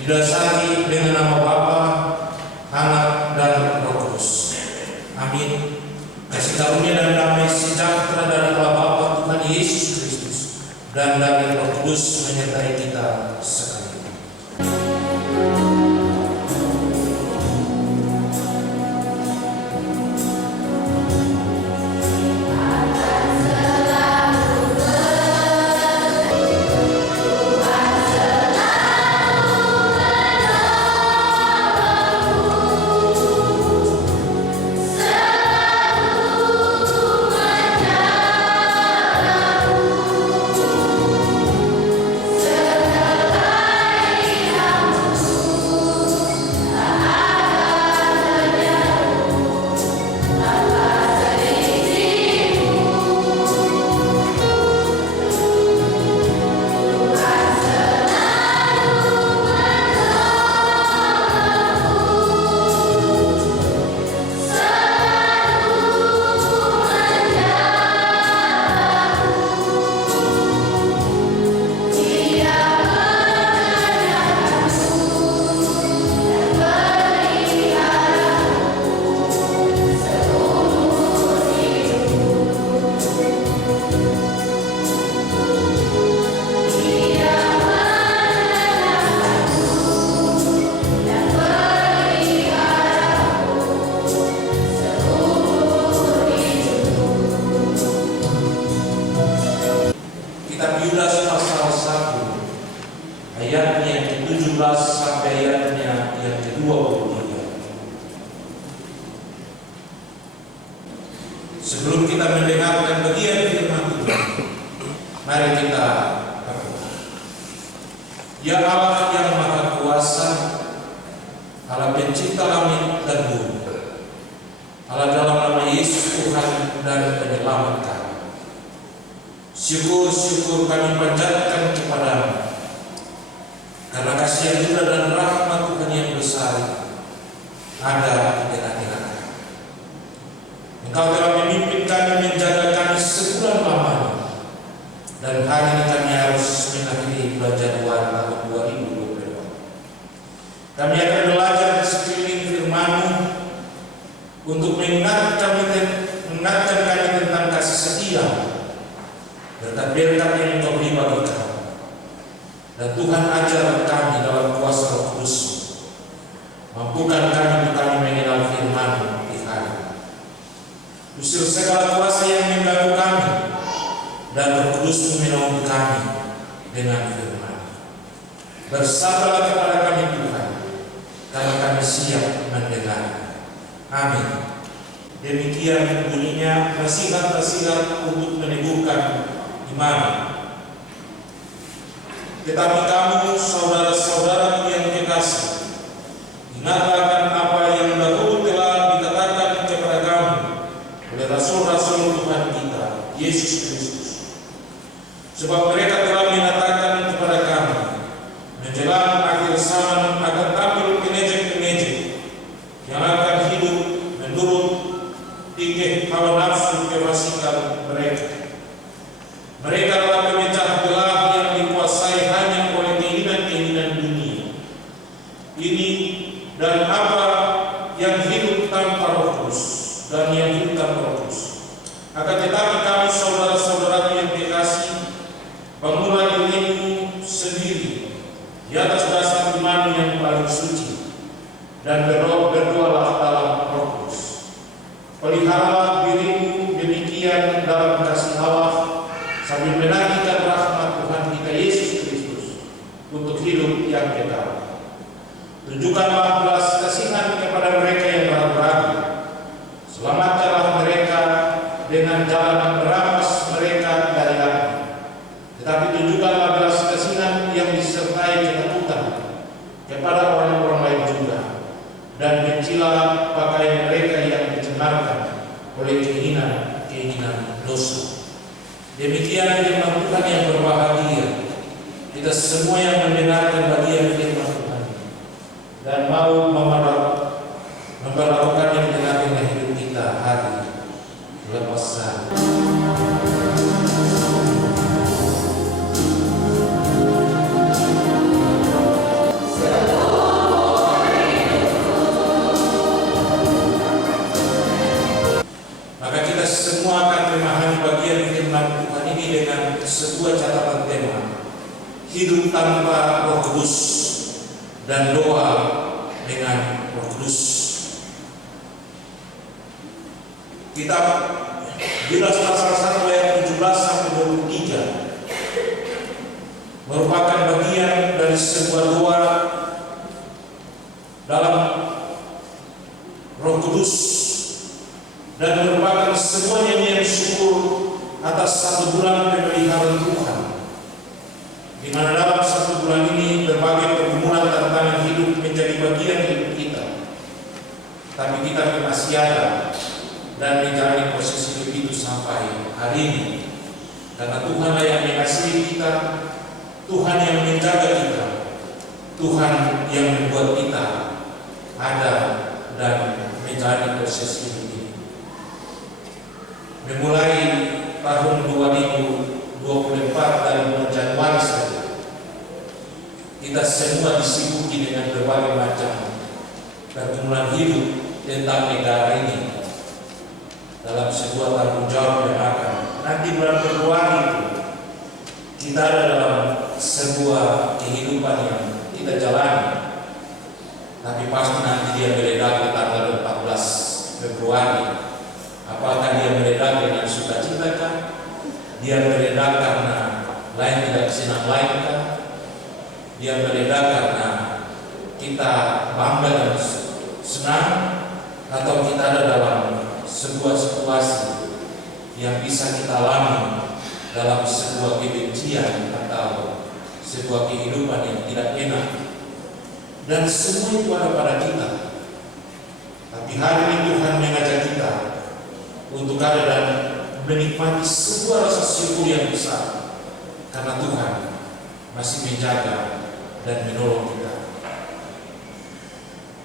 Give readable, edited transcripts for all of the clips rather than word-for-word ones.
didasari dengan nama Bapa, Anak, dan Roh Kudus. Amin. Kasih karunia dan damai sejahtera dari Allah Bapa Tuhan Yesus Kristus dan dari Roh Kudus menyertai kita sekalian. Yudas pasal 1 ayatnya yang ke-17 sampai ayatnya yang ke-23. Sebelum kita mendengarkan bagian firman Tuhan, mari kita berdoa. Ya Allah yang Maha Kuasa, Allah pencipta langit dan bumi, Allah dalam nama Yesus Tuhan dan penyelamat kami, syukur kami panjatkan kepadamu karena kasih anugerah dan rahmat Tuhan yang besar ada di tengah-tengah kami. Engkau telah memimpin kami, menjaga kami sebulan lamanya, dan hari ini kami harus mengakhiri bulan Januari tahun 2022. Kami akan belajar di sekeliling firman-Mu untuk mengingatkan kami tentang kasih setia dan berkat yang Engkau beri bagi kami. Dan Tuhan ajar kami dalam kuasa Roh Kudus, mampukan kami mengenal firman-Mu di hari ini. Usir segala kuasa yang mengganggu kami, dan Roh Kudus menaungi kami dengan firman. Bersabarlah kepada kami Tuhan, karena kami siap mendengar. Amin. Demikian bunyinya nasihat-nasihat untuk meneguhkan iman. Tetapi kamu, saudara-saudaraku yang kekasih, ingatlah akan apa yang dahulu telah dikatakan kepada kamu oleh rasul-rasul Tuhan kita, Yesus Kristus. Sebab mereka telah menyatakan kepada kami menjelang akhir zaman akan tampil pengejek-pengejek yang akan hidup menurut tingkah hawa nafsu kefasikan mereka. Mereka adalah pemecah belah yang dikuasai hanya oleh keinginan-keinginan dunia ini, dan apa yang hidup tanpa Roh Kudus dan yang hidup tanpa Roh Kudus. Akan tetapi kami, saudara-saudara yang dikasihi, bangunlah dirimu sendiri di atas dasar iman yang paling suci, dan berdoalah dalam Roh Kudus. Peliharalah dirimu demikian dalam kasih Allah, sambil menantikan rahmat Tuhan kita Yesus Kristus untuk hidup yang kekal. Tunjukkanlah belas kasihan kepada mereka yang ragu-ragu. Selamatkanlah mereka dengan jalan merampas mereka dari api. Tetapi tunjukkanlah belas kasihan yang disertai ketakutan kepada orang-orang lain juga, dan bencilah pakaian mereka yang dicemarkan oleh keinginan dosa. Demikian firman Tuhan yang berbahagia. Kita semua yang mendengarkan bagian firman Tuhan dan mau memperlakukannya di tengah-tengah hidup kita hari lepas hari. Selamat dan doa dengan Roh Kudus. Kitab Bilas pasal 1 ayat 17 sampai 23 merupakan bagian dari sebuah doa dalam Roh Kudus dan merupakan sebuah nyanyian syukur atas 1 bulan pemeliharaan Tuhan, di mana dalam 1 bulan ini berbagai pergumulan tantangan hidup menjadi bagian hidup kita, tapi kita masih ada dan menjalani proses hidup itu sampai hari ini, karena Tuhanlah yang mengasihi kita, Tuhan yang menjaga kita, Tuhan yang membuat kita ada dan menjalani proses hidup ini. Memulai tahun 2024 dari bulan Januari saja, kita semua disibuki dengan berbagai macam pergumulan hidup tentang negara ini dalam sebuah tanggung jawab yang akan nanti bulan Februari itu kita ada dalam sebuah kehidupan yang kita jalani, tapi pasti nanti dia meledak di tanggal 14 Februari. Apakah dia meledak dengan sukacita kah? Dia meledak karena lain tidak senang lain kah? Dia meledak karena kita bangga dan senang, atau kita ada dalam sebuah situasi yang bisa kita alami dalam sebuah kebencian atau sebuah kehidupan yang tidak enak, dan semua itu ada pada kita. Tapi hari ini Tuhan mengajak kita untuk ada dan menikmati sebuah rasa syukur yang besar, karena Tuhan masih menjaga dan menolong kita.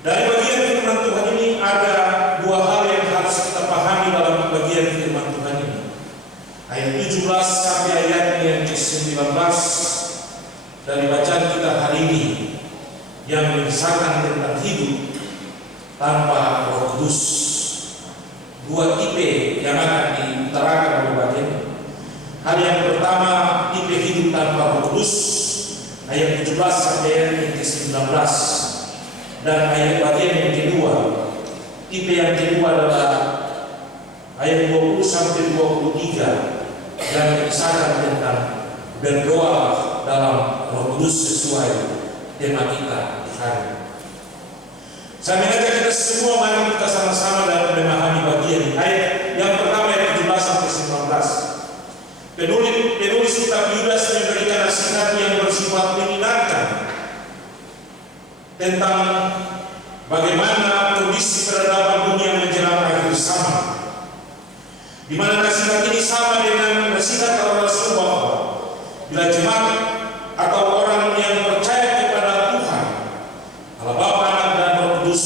Dari bagian firman Tuhan ini ada 2 hal yang harus kita pahami dalam bagian firman Tuhan ini. Ayat 17 sampai ayat yang ke-19 dari bacaan kita hari ini yang mengisahkan tentang hidup tanpa Roh Kudus. 2 tipe yang akan diutarakan oleh bagian ini. Hal yang pertama, tipe hidup tanpa Roh Kudus, ayat 17 sampai ayat yang ke-19. Dan ayat bagian yang kedua, tipe yang kedua adalah ayat 20 sampai 23 yang mengisahkan tentang berdoa dalam Roh Kudus sesuai tema kita hari ini. Saya mengajak kita semua, mari kita sama-sama dalam memahami bagian ini. Ayat yang pertama ayat 17 sampai 19. Penulis kitab Yudas memberikan nasihat yang bersifat mengingatkan tentang bagaimana kondisi peradaban dunia menjelang akhir zaman, di mana nasihat ini sama dengan nasihat Rasul bahwa bila jemaat atau orang yang percaya kepada Tuhan Allah Bapa, Anak dan Roh Kudus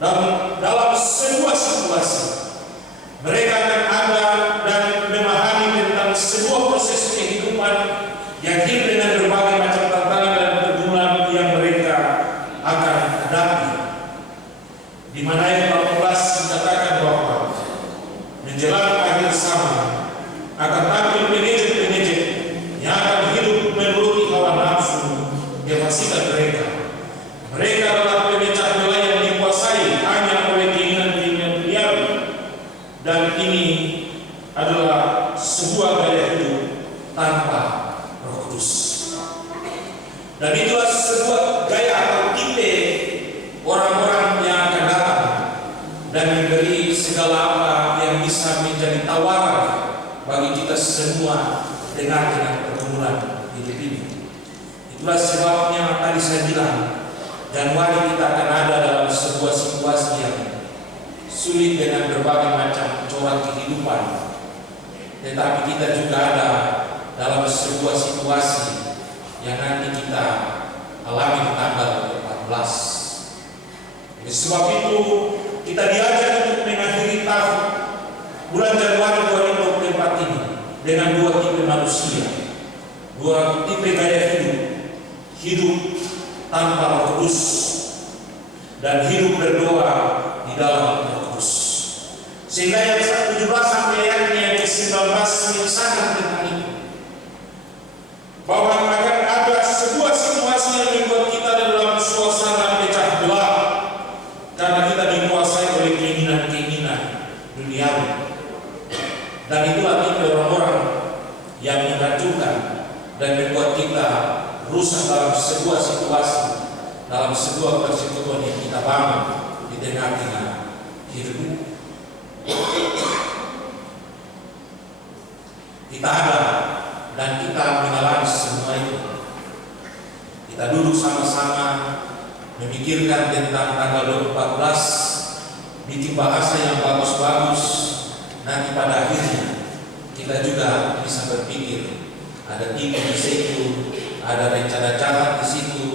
dalam sebuah situasi, mereka akan ada dan memahami tentang sebuah proses kehidupan yang hidup dengan berbagai macam tantangan dan pergumulan yang mereka akan hadapi, di mana ayat 18 dikatakan bahwa menjelang akhir zaman akan tampil pengejet-pengejet yang akan hidup menuruti hawa nafsu kefasikan mereka. Mereka adalah pemecah belah yang dikuasai hanya oleh keinginan-keinginan duniawi, dan ini adalah sebuah gaya hidup tanpa Roh Kudus. Dan itulah sebuah gaya atau tipe orang-orang yang akan datang dan memberi segala apa yang bisa menjadi tawaran bagi kita semua dengan pergumulan hidup ini. Itulah sebabnya tadi saya bilang, Januari kita akan ada dalam sebuah situasi yang sulit dengan berbagai macam corak kehidupan, tetapi kita juga ada dalam sebuah situasi yang nanti kita alami di tanggal 14. Oleh sebab itu kita diajak untuk mengakhiri tahun bulan Januari 2024 ini dengan 2 tipe manusia, 2 tipe gaya hidup tanpa Roh Kudus dan hidup berdoa di dalam Roh Kudus. Sehingga yang 17 sampai yang ke-19 mengisahkan tentang itu, bahwa akan ada kita rusak dalam sebuah situasi, dalam sebuah persekutuan yang kita bangun di tengah-tengah hidup. Kita ada dan kita mengalami semua itu. Kita duduk sama-sama memikirkan tentang tanggal 14, bikin bahasa yang bagus-bagus. Nanti pada akhirnya kita juga bisa berpikir ada tipu di situ, ada rencana jahat di situ,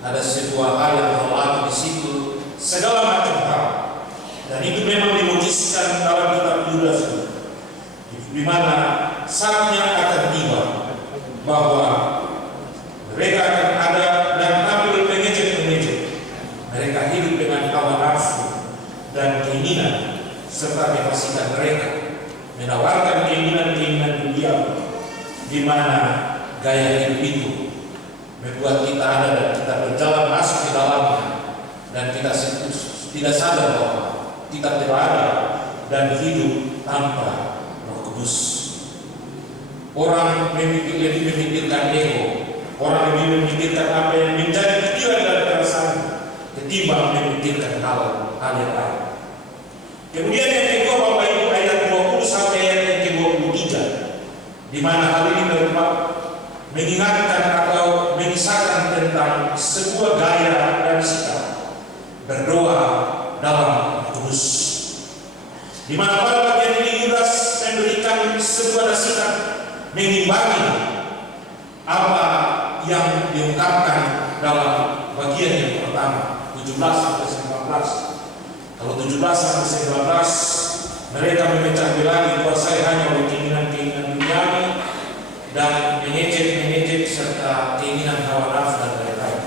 ada sebuah hal yang berlaku di situ, segala macam hal. Dan itu memang dimujizkan dalam kitab Yudas, di mana saatnya akan tiba bahwa mereka akan ada dan tampil pengejek-pengejek. Mereka hidup dengan hawa nafsu dan keinginan serta kepastian mereka menawarkan keinginan-keinginan dunia, di mana gaya hidup itu membuat kita ada dan kita berjalan masuk ke dalamnya, dan kita tidak sadar bahwa kita berada dan hidup tanpa Roh Kudus. Orang lebih memikirkan ego, orang lebih memikirkan apa yang menjadi pikiran dan perasaan ketimbang memikirkan hal yang lain. Kemudian yang kedua, Bapak Ibu, ayat 20 sampai ayat yang ke-23, di mana hal ini mengingatkan atau mengisahkan tentang sebuah gaya dan sikap berdoa dalam kudus, di mana pada bagian ini Yudas memberikan sebuah sikap mengimbangi apa yang diungkapkan dalam bagian yang pertama 17 sampai 19. Kalau 17 sampai 19 mereka memecah belah dikuasai hanya oleh keinginan-keinginan duniawi dan mengejek serta keinginan hawa nafsu dan lain-lain.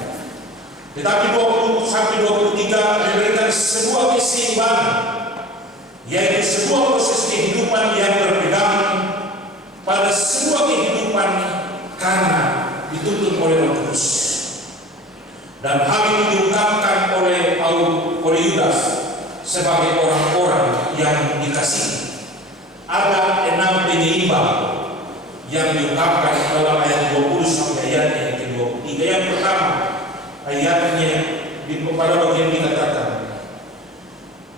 Tetapi 20 sampai 23 memberikan sebuah keseimbangan, yaitu sebuah proses kehidupan yang berpegangan pada sebuah kehidupan karena dituntun oleh Roh Kudus. Dan hal ini diungkapkan oleh Yudas sebagai orang-orang yang dikasihi. Ada 6 penyeimbang yang diungkapkan dalam ayat 20 sampai ayat yang ke-23. Yang pertama, ayatnya pada bagian dikatakan,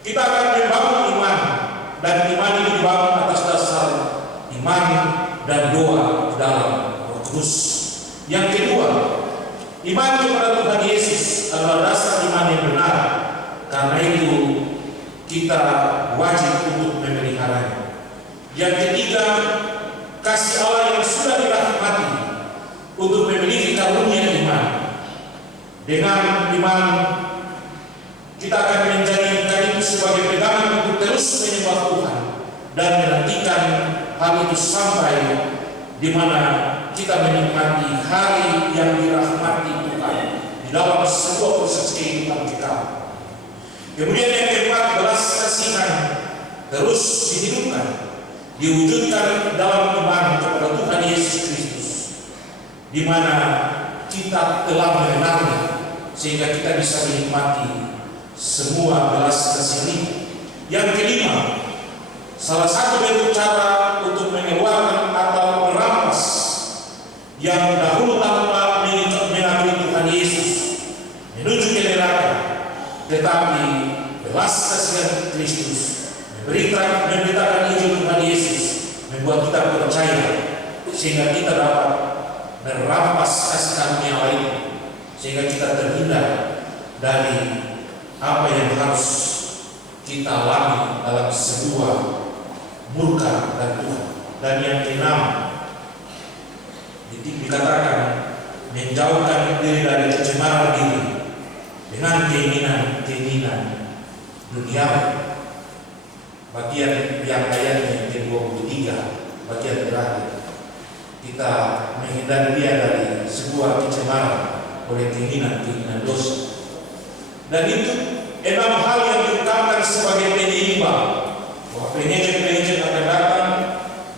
kita akan membangun iman, dan iman ini dibangun atas dasar iman dan doa dalam Roh Kudus. Yang kedua, iman kepada Tuhan Yesus adalah dasar iman yang benar. Karena itu kita wajib untuk memeliharanya. Yang ketiga, kasih Allah yang sudah dirahmati untuk memiliki karunia iman. Dengan iman kita akan menjadikan itu sebagai pegangan untuk terus menyembah Tuhan dan menantikan hal itu sampai di mana kita menikmati hari yang dirahmati Tuhan di dalam sebuah proses kehidupan kita. Kemudian yang keempat, belas kasihan terus dihidupkan, diwujudkan dalam iman kepada Tuhan Yesus Kristus, di mana kita telah mengenalnya sehingga kita bisa menikmati semua belas kasihan itu. Yang kelima, salah satu bentuk cara untuk mengeluarkan atau merampas yang dahulu tanpa mengakui Tuhan Yesus menuju ke neraka, tetapi belas kasihan Kristus memberitakan Injil Tuhan Yesus membuat kita percaya sehingga kita dapat merampas kasih karunia lain, sehingga kita terhindar dari apa yang harus kita alami dalam sebuah murka dan Tuhan. Dan yang keenam, dikatakan menjauhkan diri dari kecemaran diri dengan keinginan dunia. Bagian yang ayat yang ke-23, bagian terakhir, kita menghindari dia dari sebuah kecemaran oleh keinginan dosa. Dan itu 6 hal yang diungkapkan sebagai penyeimbang, bahwa pengejek akan datang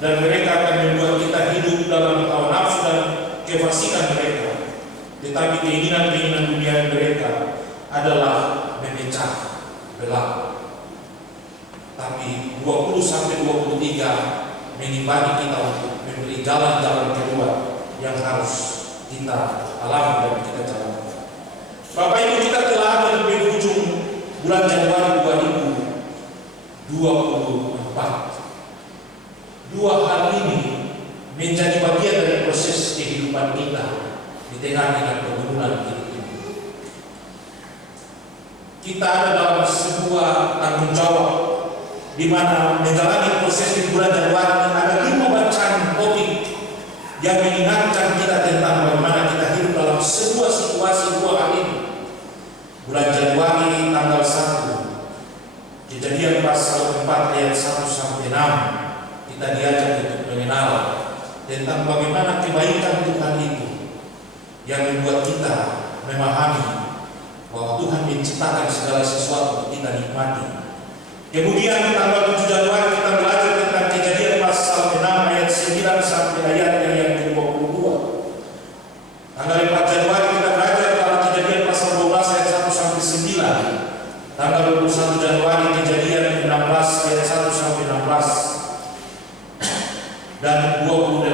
dan mereka akan membuat kita hidup dalam hawa nafsu dan kefasikan mereka. Tetapi keinginan dunia mereka adalah memecah belah. Tapi 20 sampai 23 mengimbangi kita untuk memberi jalan-jalan keluar yang harus kita alami dan kita jalankan. Bapak Ibu, kita telah ada di penghujung bulan Januari 2024. Dua hal ini menjadi bagian dari proses kehidupan kita di tengah-tengah pergumulan hidup ini. Kita ada dalam sebuah tanggung jawab di mana menjalani proses di bulan Januari ada 5 bacaan topik yang mengingatkan kita tentang bagaimana kita hidup dalam sebuah situasi dua hal ini. Bulan Januari tanggal 1, Kejadian pasal 4 ayat 1 sampai 6, kita diajak untuk mengenal tentang bagaimana kebaikan Tuhan itu yang membuat kita memahami bahwa Tuhan menciptakan segala sesuatu untuk kita nikmati. Kemudian tanggal 7 Januari kita belajar tentang Kejadian pasal 6 ayat 9 sampai ayat yang ke-22. Tanggal 4 Januari kita belajar tentang Kejadian pasal 12 ayat 1 sampai 9. Tanggal 21 Januari Kejadian 16 ayat 1 sampai 16. Dan 28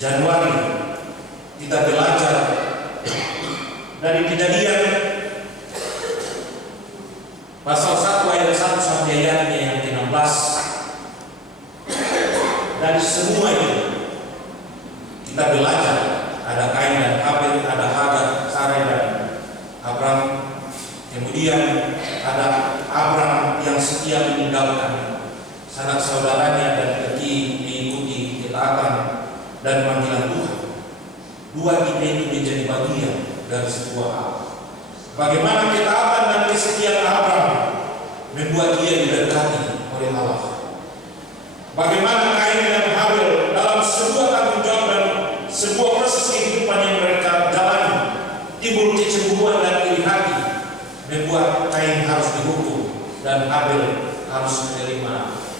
Januari kita belajar dari Kejadian pasal 1 ayat 1 sampai ayatnya yang ke-16. Dari semua itu kita belajar ada Kain dan Habel, ada Hagar, Sarai dan Abram. Kemudian ada Abram yang setia meninggalkan sanak saudaranya dan pergi mengikuti ketaatan dan panggilan Tuhan. Dua kita itu menjadi bagian dari sebuah hal. Bagaimana ketaatan dan kesetiaan Abram membuat dia diberkati oleh Allah. Bagaimana Kain dan Habel dalam sebuah tanggung jawab dan sebuah proses kehidupan yang mereka jalani, timbul kecemburuan dan iri hati, membuat Kain harus dihukum dan Habel harus menerima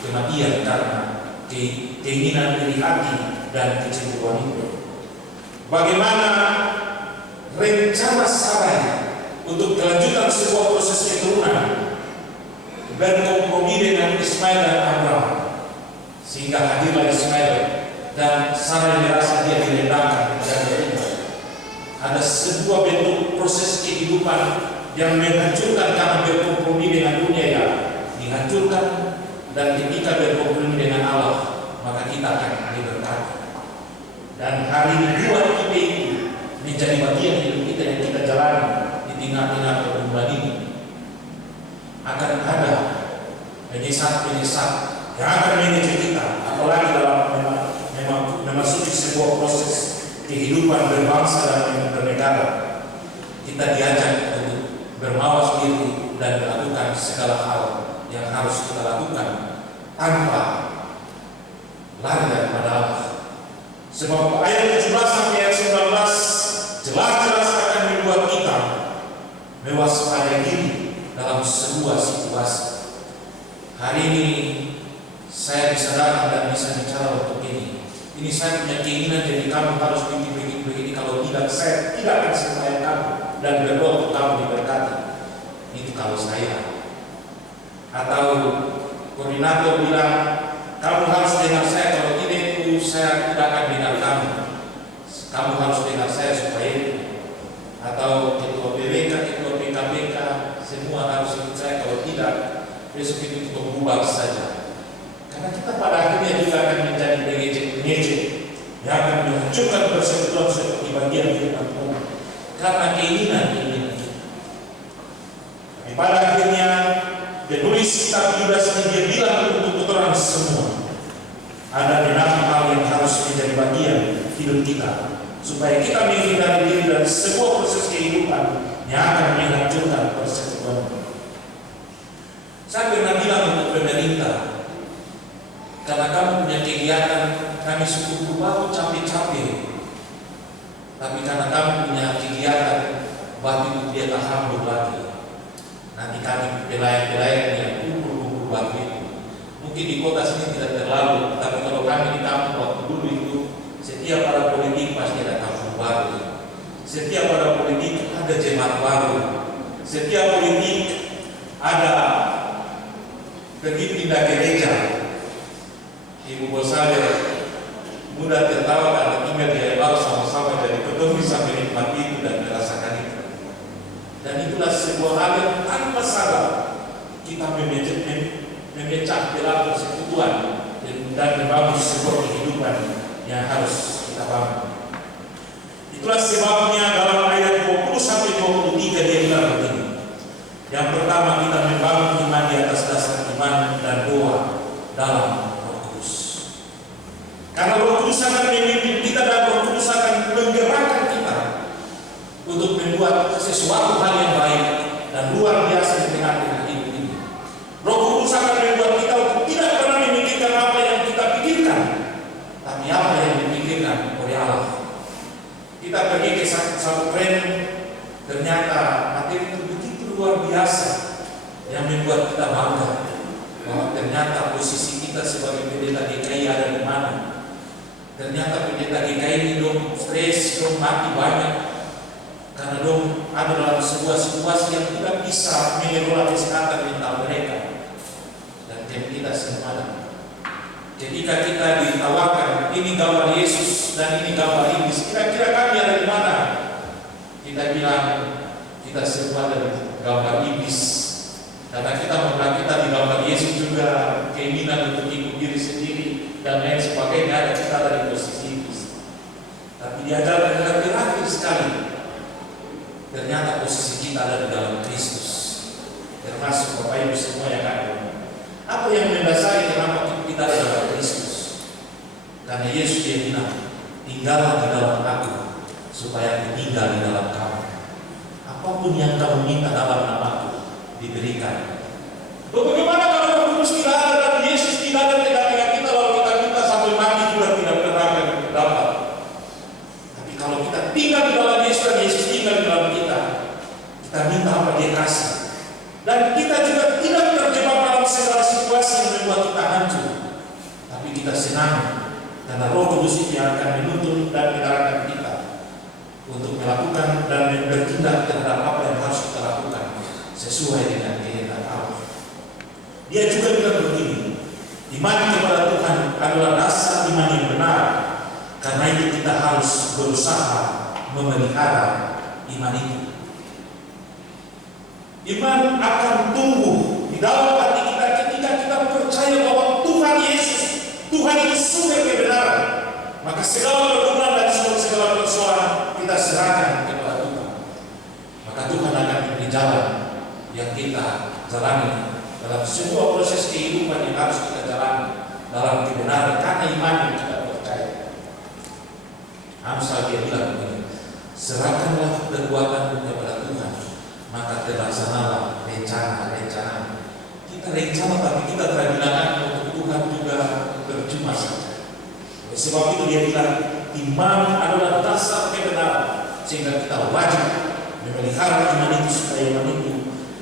kematian karena keinginan iri hati dan kecemburuan itu. Bagaimana rencana Sarai untuk kelanjutan sebuah proses keturunan berkompromi dengan Ismail dan Abraham, sehingga hadirlah Ismail dan Sarai merasa dia direndahkan dan diterima. Ada sebuah bentuk proses kehidupan yang menghancurkan karena berkompromi dengan dunia yang dihancurkan, dan ketika berkompromi dengan Allah maka kita akan diberkati. Dan hari ini dua kita itu menjadi bagian hidup kita yang kita jalani di tengah-tengah pergumulan ini. Akan ada penyesat-penyesat yang akan mengejar kita, apalagi dalam memasuki sebuah proses kehidupan berbangsa dan bernegara. Kita diajak untuk bermawas diri dan melakukan segala hal yang harus kita lakukan tanpa lari daripada Allah. Sebab ayat 17 sampai ayat 19 jelas-jelas akan membuat kita mewaspadai diri dalam sebuah situasi. Hari ini saya bisa datang dan bisa bicara untuk ini. Ini saya punya keinginan, jadi kamu harus begini. Kalau tidak, saya tidak akan sertai kamu dan berdoa untuk kamu diberkati. Itu kalau saya. Atau koordinator bilang, kamu harus dengar saya, kalau tidak itu saya tidak akan dengar kamu. Kamu harus dengar saya supaya itu. Atau ketua BWK, ketua PKBK, semua harus ikut saya, kalau tidak besok itu berubah saja. Karena kita pada akhirnya juga akan menjadi pengejek yang akan menghancurkan persekutuan seperti bagian firman Tuhan karena keinginan kita. Tapi pada akhirnya penulis kitab Yudas ini dia bilang untuk orang semua ada 6 hal yang harus menjadi bagian hidup kita supaya kita menghindari diri dari sebuah proses kehidupan yang akan menghancurkan persekutuan. Saya pernah bilang untuk pemerintah, karena kamu punya kegiatan, kami suku baru capek-capek. Tapi karena kamu punya kegiatan, batu itu dia tak hambur lagi. Nanti kami pelayan-pelayan yang kumpul-kumpul batu itu. Mungkin di kota sini tidak terlalu, tapi kalau kami di kampung waktu dulu itu, setiap para politik pasti ada kampung baru. Setiap para politik ada jemaat baru. Setiap politik ada pergi pindah gereja. Ibu bos saya mudah tertawa karena ingat dia baru sama-sama jadi ketemu sampai nikmati itu dan merasakan itu. Dan itulah sebuah hal yang tanpa sadar kita memecah belah persekutuan dan membangun sebuah kehidupan yang harus kita bangun. Itulah sebabnya dalam ayat 20-23 dia bilang begini. Yang pertama, kita membangun iman di atas dasar iman dan doa dalam Roh Kudus. Karena Roh Kudus akan memimpin kita dan Roh Kudus akan menggerakkan kita untuk membuat sesuatu hal yang baik dan luar biasa di tengah-tengah hidup ini. Roh Kudus akan membuat kita untuk tidak pernah memikirkan apa yang kita pikirkan, tapi apa yang dipikirkan oleh Allah. Kita pergi ke satu training, ternyata materi itu begitu luar biasa yang membuat kita bangga bahwa ternyata posisi kita sebagai pendeta GKI ada di mana. Ternyata pendeta GKI ini dong stres, dong mati banyak karena dong ada dalam sebuah situasi yang tidak bisa mengelola kesehatan mental mereka. Dan kita semua ketika kita ditawarkan ini gambar Yesus dan ini gambar iblis, kira-kira kami ada di mana? Kita bilang kita semua ada di gambar iblis, karena kita mengenal kita di gambar Yesus juga keinginan untuk ikut diri sendiri dan lain sebagainya, ada kita ada di posisi iblis. Tapi diajarkan kita terakhir sekali, ternyata posisi kita ada di dalam Kristus, termasuk Bapak Ibu semua yang ada. Apa yang mendasari kenapa kita ada dalam Kristus? Karena Yesus dia bilang, tinggallah di dalam aku, supaya aku tinggal di dalam kamu. Apapun yang kamu minta dalam namaku, diberikan. Bagaimana kalau Roh Kudus tidak ada dan Yesus tidak ada tengah-tengah kita, lalu kita minta sampai mati juga tidak pernah akan dapat. Tapi kalau kita tinggal di dalam Yesus dan Yesus tinggal di dalam kita minta apa dia kasih. Dan kita juga tidak terjebak dalam segala situasi yang membuat kita hancur, tapi kita senang karena Roh Kudus itu yang akan menuntun dan mengarahkan kita untuk melakukan dan bertindak terhadap apa yang harus kita lakukan sesuai dengan kehendak Allah. Dia juga bilang begini, iman kepada Tuhan adalah dasar iman yang benar. Karena itu kita harus berusaha memelihara iman itu. Iman akan tumbuh di dalam hati kita ketika kita percaya bahwa Tuhan Yesus, Tuhan itu sumber kebenaran. Maka segala pergumulan dan segala persoalan kita serahkan kepada Tuhan. Maka Tuhan akan memberi jalan yang kita jalani dalam sebuah proses kehidupan yang harus kita jalani dalam kebenaran karena iman yang kita percaya. Amsal dia bilang begini, serahkanlah perbuatanmu kepada Tuhan, maka terlaksanalah rencana-rencana. Kita rencana tapi kita terbilangan untuk Tuhan juga percuma saja. Sebab itu dia bilang iman adalah dasar kebenaran, sehingga kita wajib memelihara iman itu supaya iman itu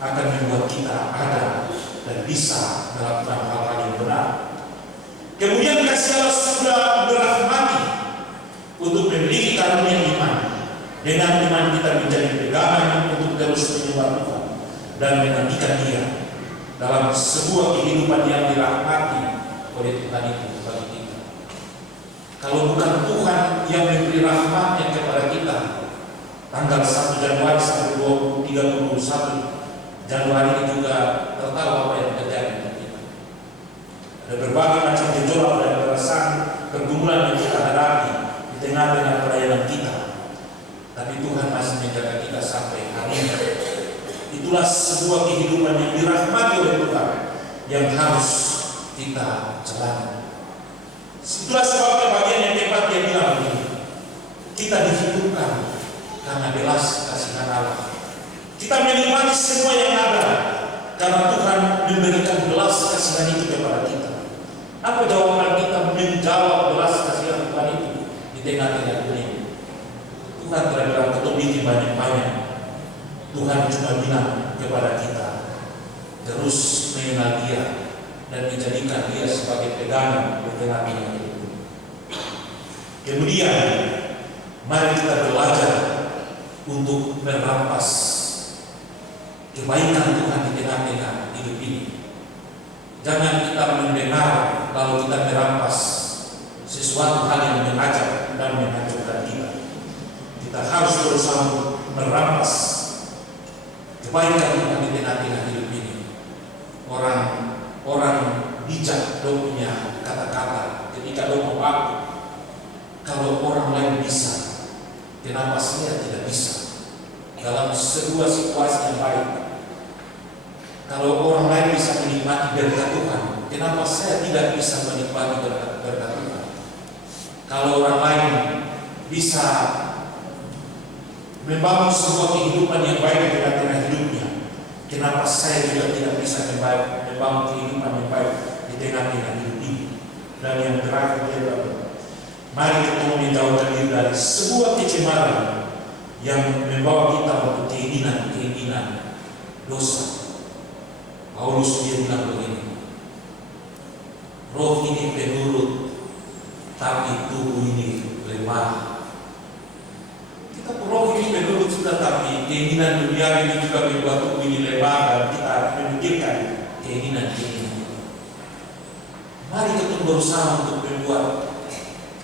akan membuat kita ada dan bisa melakukan hal-hal yang benar. Kemudian kasih Allah sudah merahmati untuk memiliki karunia iman. Dengan iman kita menjadi pegangan untuk terus menyembah Tuhan dan menantikan Dia dalam sebuah kehidupan yang dirahmati oleh Tuhan itu bagi kita. Kalau bukan Tuhan yang memberi rahmatnya kepada kita, tanggal 1 Januari sampai 31 Januari ini juga tertahu apa yang terjadi dengan kita. Ada berbagai macam gejolak dan perasaan pergumulan yang kita hadapi di tengah-tengah pelayanan kita. Tapi Tuhan masih menjaga kita sampai hari ini. Itulah sebuah kehidupan yang dirahmati oleh Tuhan yang harus kita jalani. Itulah sebabnya bagian yang keempat dia bilang begini, kita dihidupkan karena belas kasihan Allah. Kita menikmati semua yang ada karena Tuhan memberikan belas kasihan itu kepada kita. Apa jawaban kita menjawab belas kasihan Tuhan itu di tengah-tengah dunia? Tuhan telah bilang ketuk bikin banyak-banyak. Tuhan cuma bilang kepada kita terus mengenal Dia dan menjadikan Dia sebagai pegangan di tengah-tengah hidup. Kemudian mari kita belajar untuk merampas kebaikan Tuhan di tengah-tengah hidup ini. Jangan kita mendengar lalu kita merampas sesuatu hal yang mengajak dan menghancurkan kita. Kita harus berusaha merampas kebaikan yang di tengah-tengah hidup ini. Orang bijak dong punya kata-kata ketika dong mau aku. Kalau orang lain bisa, kenapa saya tidak bisa? Dalam sebuah situasi yang baik, kalau orang lain bisa menikmati berkat Tuhan, kenapa saya tidak bisa menikmati berkat Tuhan? Kalau orang lain bisa membangun sebuah kehidupan yang baik di tengah-tengah hidupnya, kenapa saya juga tidak bisa membangun kehidupan yang baik di tengah-tengah hidup ini? Dan yang terakhir adalah, mari kita menjauhkan diri dari sebuah kecemaran yang membawa kita untuk keinginan dosa. Paulus dia bilang begini, roh ini penurut, tapi tubuh ini lemah. Kita roh ini penurut sudah, tapi keinginan dunia ini juga membuat tubuh ini lemah dan kita memikirkan keinginan. Mari kita berusaha untuk membuat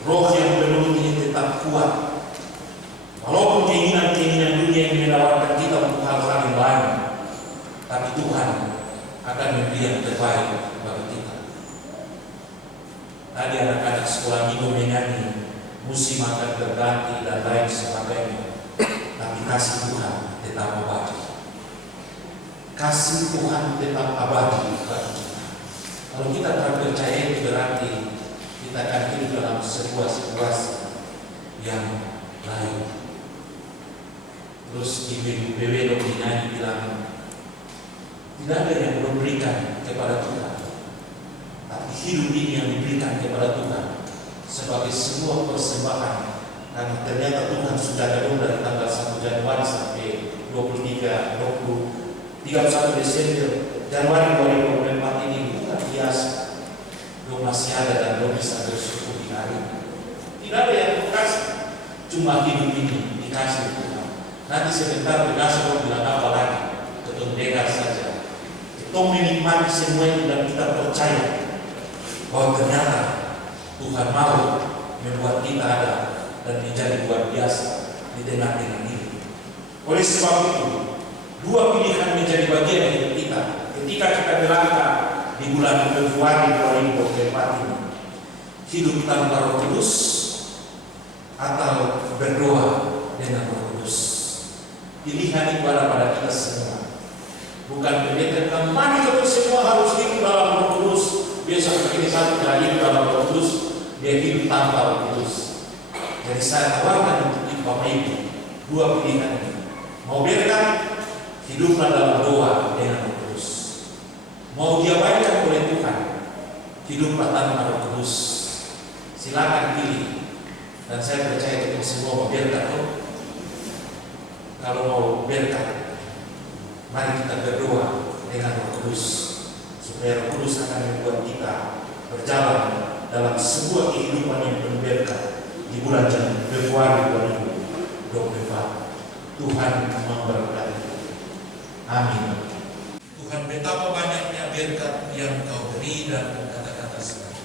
roh yang penurut ini tetap kuat. Walaupun keinginan dunia ini menawarkan kita untuk hal-hal yang lain, tapi Tuhan akan memberi yang terbaik bagi kita. Tadi anak-anak sekolah minggu menyanyi, musim akan berganti dan lain sebagainya, tapi kasih Tuhan tetap abadi. Kasih Tuhan tetap abadi bagi kita. Kalau kita tak percaya, itu berarti kita akan hidup dalam sebuah situasi yang lain. Terus di BW Dominani bilang, tidak ada yang belum berikan kepada Tuhan, tapi hidup ini yang diberikan kepada Tuhan sebagai sebuah persembahan. Karena ternyata Tuhan sudah ada dari tanggal 1 Januari sampai 31 Desember Januari 2024 ini bukan biasa. Belum masih ada dan belum bisa bersyukur di hari ini. Tidak ada yang dikasih, cuma hidup ini dikasih Tuhan. Nanti sebentar berkasih orang bilang apa lagi, kita dengar saja. Kita menikmati semua itu dan kita percaya bahwa ternyata Tuhan mau membuat kita ada dan menjadi luar biasa di tengah-tengah ini. Oleh sebab itu, dua pilihan menjadi bagian hidup kita ketika kita melangkah di bulan Februari 2024 ini. Hidup tanpa Roh Kudus atau berdoa dengan Roh Kudus. Pilihan itu ada pada kita semua. Bukan berkaitan mari kita semua harus hidup dalam Roh Kudus. Besok ini satu kali dalam Roh Kudus, dia hidup tanpa Roh Kudus. Jadi saya tawarkan untuk itu Bapak Ibu, dua pilihan ini. Mau berkat, hiduplah dalam doa dengan Roh Kudus. Mau diabaikan oleh Tuhan, hiduplah tanpa Roh Kudus. Silakan pilih. Dan saya percaya kita semua mau berkat. Kalau mau berkat, mari kita berdoa dengan Roh Kudus, supaya Roh Kudus akan membuat kita berjalan dalam sebuah kehidupan yang penuh berkat di bulan Februari 2024. Tuhan memberkati. Amin. Tuhan, betapa banyaknya berkat yang Kau beri dan kata-kata sekali.